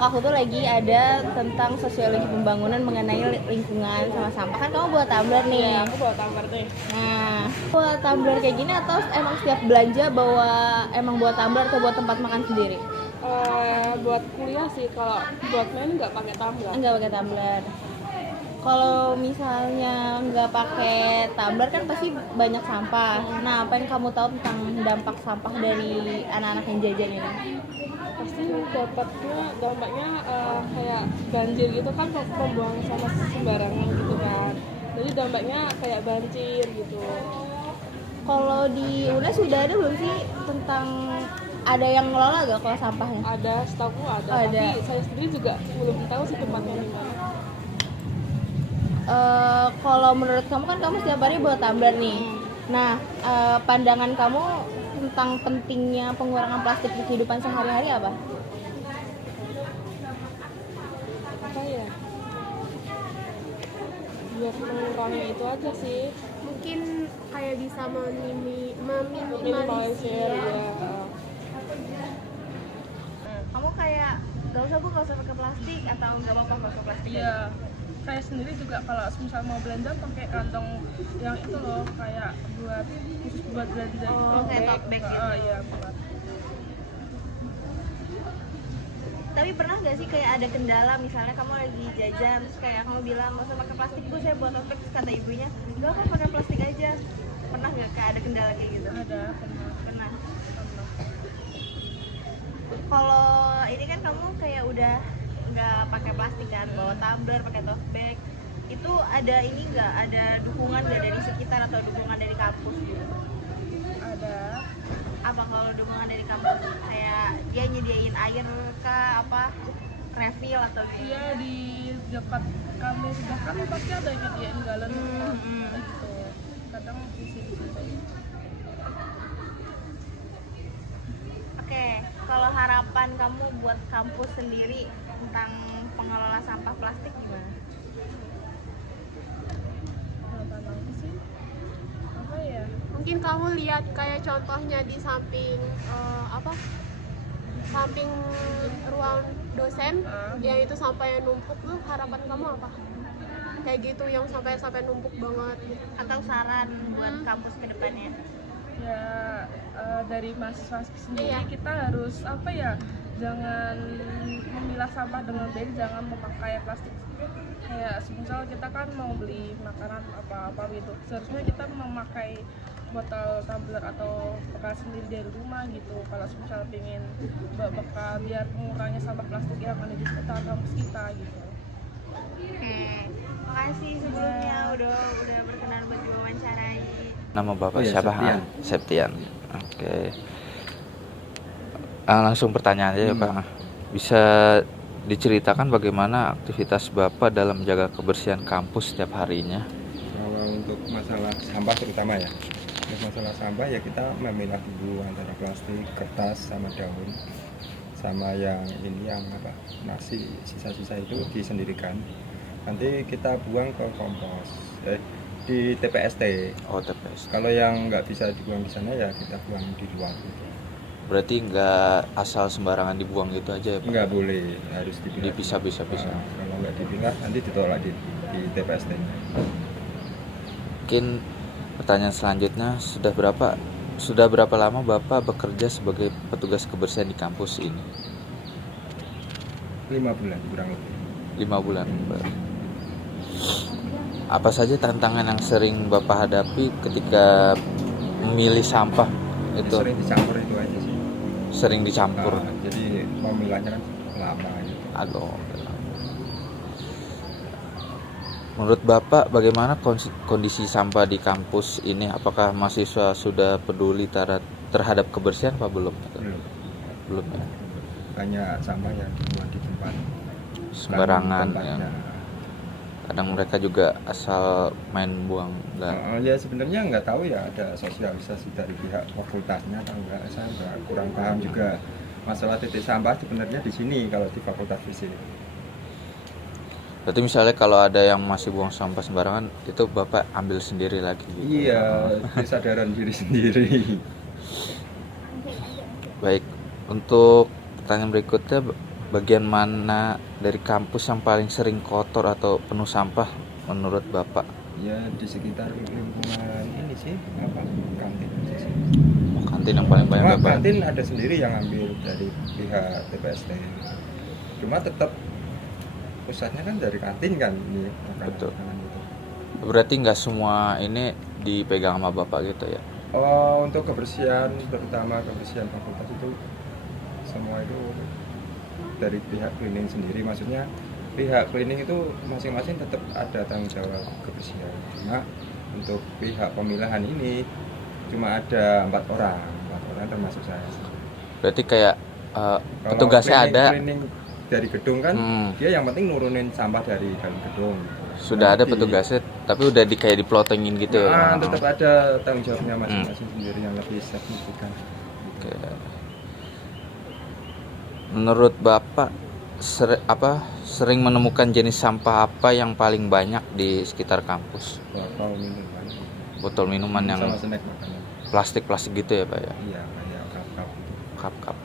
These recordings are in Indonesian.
kelompok aku tuh lagi ada tentang sosiologi pembangunan mengenai lingkungan sama sampah. Kan kamu buat tumbler nih. Ya, aku bawa tumbler nih. Nah, buat tumbler kayak gini atau emang setiap belanja emang buat tumbler atau buat tempat makan sendiri? Buat kuliah sih, kalau buat main nggak pakai tumbler. Enggak pakai tumbler. Kalau misalnya nggak pakai tumbler kan pasti banyak sampah. Nah, apa yang kamu tahu tentang dampak sampah dari anak-anak yang jajan ini? Pasti dampaknya kayak banjir gitu kan, pembuang sampah sembarangan gitu kan. Jadi dampaknya kayak banjir gitu. Kalau di UNES sudah ada belum sih tentang ada yang ngelola gak kalau sampahnya? Ada, setahu ada. Ada. Tapi saya sendiri juga belum tahu sih tempatnya di mana. Kalau menurut kamu kan kamu setiap hari bawa tumbler nih. Nah, pandangan kamu tentang pentingnya pengurangan plastik di kehidupan sehari-hari apa? Apa ya? Biar mengurangi itu aja sih. Mungkin kayak bisa Minimalisir meminimalisir. ya. Kamu kayak gak usah pakai plastik atau nggak apa-apa nggak usah plastik? Iya. Saya sendiri juga kalau misal mau belanja pakai kantong yang itu loh, kayak khusus buat belanja. Oh, kayak tote bag gitu. Iya, buat. Tapi pernah gak sih kayak ada kendala, misalnya kamu lagi jajan terus kayak kamu bilang nggak usah pakai plastik, bu saya buat tote bag, terus kata ibunya enggak kok pakai plastik aja. Pernah gak kayak ada kendala kayak gitu? Ada, pernah. Kalau ini kan kamu kayak udah nggak pakai plastik kan, bawa tumbler, pakai tote bag, itu ada ini nggak, ada dukungan nggak dari sekitar atau dukungan dari kampus gitu? Ada. Apa kalau dukungan dari kampus kayak dia nyediain air kah, apa refill atau gitu? Iya, di dekat kami pasti ada yang nyediain galon gitu. Kadang di sini. Oke, kalau harapan kamu buat kampus sendiri tentang pengelola sampah plastik gimana? Harapan aku sih apa ya? Mungkin kamu lihat kayak contohnya di samping samping ruang dosen yang itu sampai numpuk tuh, harapan kamu apa? Kayak gitu yang sampai numpuk banget gitu. Atau saran buat kampus ke depannya? Ya, dari mahasiswa sendiri Iya. kita harus apa ya, jangan memilah sampah dengan baik, jangan memakai plastik. Kayak misal kita kan mau beli makanan apa gitu, seharusnya kita memakai botol tumbler atau bekal sendiri dari rumah gitu. Kalau misal pengen bekal biar mengurangi sampah plastik yang ada di sekitar kampus kita gitu. Oke, makasih sebelumnya udah berkenan buat diwawancarai. Nama Bapak Oh ya, siapa? Septian. Septian. Oke. Langsung pertanyaan aja ya Pak. Bisa diceritakan bagaimana aktivitas Bapak dalam menjaga kebersihan kampus setiap harinya? Kalau untuk masalah sampah terutama ya, untuk masalah sampah ya kita memilah dulu antara plastik, kertas, sama daun, sama yang ini yang apa, nasi, sisa-sisa itu disendirikan. Nanti kita buang ke kompos, di TPST. Oh, TPS. Kalau yang nggak bisa dibuang di sana ya kita buang di luar gitu. Berarti nggak asal sembarangan dibuang gitu aja ya Pak? Nggak boleh, harus dipilah. Dipisah-pisah. Nah, kalau nggak dipilah nanti ditolak di TPST. Mungkin pertanyaan selanjutnya, sudah berapa lama Bapak bekerja sebagai petugas kebersihan di kampus ini? 5 bulan kurang lebih. 5 bulan. Apa saja tantangan yang sering Bapak hadapi ketika memilih sampah itu? Sering dicampur itu aja sih. Sering dicampur. Nah, jadi memilahnya kan lama gitu. Aduh. Menurut Bapak bagaimana kondisi sampah di kampus ini? Apakah mahasiswa sudah peduli terhadap kebersihan apa belum? Belum ya. Banyak sampah yang dibuang di tempat Sembarangan bukan ya. tempatnya. Kadang mereka juga asal main buang enggak. Ya sebenarnya nggak tahu ya ada sosialisasi dari pihak fakultasnya atau enggak, saya nggak kurang paham juga masalah titik sampah sebenarnya di sini kalau di fakultas fisik. Berarti misalnya kalau ada yang masih buang sampah sembarangan itu Bapak ambil sendiri lagi gitu. Iya, kesadaran diri sendiri. Baik, untuk pertanyaan berikutnya bagian mana dari kampus yang paling sering kotor atau penuh sampah menurut Bapak? Ya di sekitar lingkungan ini sih apa kantin aja sih. Oh, kantin yang paling banyak Cuma Bapak. kantin ada sendiri yang ambil dari pihak TPST. Cuma tetap pusatnya kan dari kantin kan ini Betul. makanan itu. Berarti nggak semua ini dipegang sama Bapak gitu ya? Oh, untuk kebersihan, terutama kebersihan fakultas itu semua itu dari pihak cleaning sendiri. Maksudnya pihak cleaning itu masing-masing tetap ada tanggung jawab kebersihan. Cuma untuk pihak pemilahan ini cuma ada 4 orang termasuk saya. Berarti kayak Kalau petugasnya ada, cleaning dari gedung kan, dia yang penting nurunin sampah dari dalam gedung. sudah ada Nanti- petugasnya, tapi udah kayak diplotengin gitu ya? tetap ada tanggung jawabnya masing-masing sendiri yang lebih signifikan. Oke. Menurut Bapak sering menemukan jenis sampah apa yang paling banyak di sekitar kampus? Botol minuman Botol minuman yang sama snack makanan. plastik gitu ya Pak ya? Iya, kayak cup-cup gitu. Cup.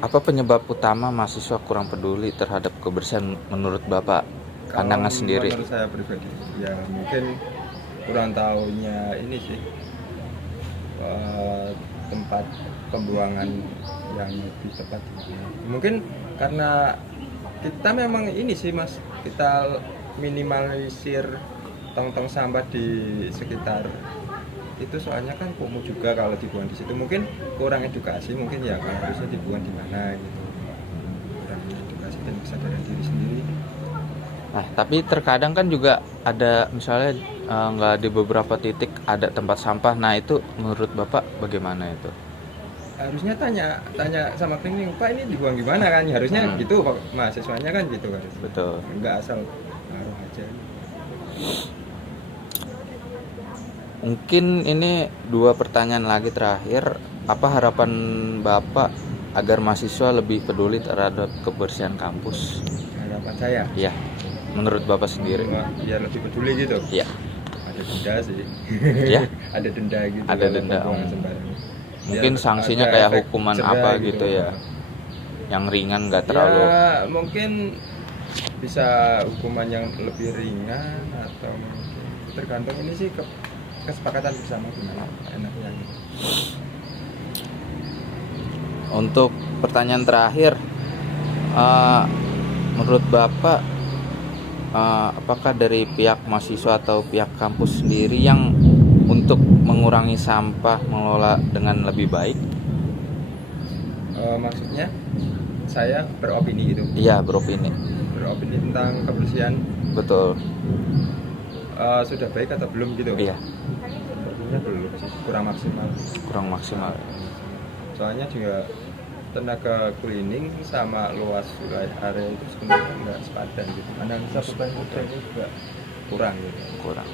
Apa penyebab utama mahasiswa kurang peduli terhadap kebersihan menurut Bapak? Pandangan Kalau sendiri. menurut saya pribadi, ya mungkin kurang tahunya ini sih tempat pembuangan yang lebih tepat di mana. Mungkin karena kita memang ini sih Mas, kita minimalisir tong-tong sampah di sekitar itu, soalnya kan kumuh juga kalau dibuang di situ. Mungkin kurang edukasi, mungkin ya kalau harusnya dibuang di mana gitu. Kurang edukasi dan kesadaran diri sendiri. Nah, tapi terkadang kan juga ada misalnya nggak di beberapa titik ada tempat sampah. Nah, itu menurut Bapak bagaimana itu? Harusnya tanya sama cleaning, Pak ini dibuang di mana kan? Harusnya gitu Pak, mahasiswanya kan gitu kan. Betul. Enggak asal naruh aja. Mungkin ini 2 pertanyaan lagi terakhir. Apa harapan Bapak agar mahasiswa lebih peduli terhadap kebersihan kampus? Harapan saya Ya, menurut Bapak sendiri. biar lebih peduli gitu. Ya, Ada denda sih. ya. Ada denda gitu. Ada kalau denda. pembuangan sembarangan. Mungkin Biar sanksinya ada kayak efek hukuman jerah apa gitu ya. Yang ringan nggak terlalu. Ya mungkin bisa hukuman yang lebih ringan atau mungkin tergantung ini sih kesepakatan bersama gimana enaknya. Untuk pertanyaan terakhir, menurut Bapak, apakah dari pihak mahasiswa atau pihak kampus sendiri yang untuk mengurangi sampah mengelola dengan lebih baik? Maksudnya saya beropini gitu, Iya, beropini. beropini tentang kebersihan Betul. sudah baik atau belum gitu. Iya, Sepertinya belum sih, kurang maksimal. kurang maksimal. Soalnya juga tenaga cleaning sama luas wilayah area itu sebenarnya nggak sepadan gitu. Analisa beban kerjanya juga kurang gitu. Kurang.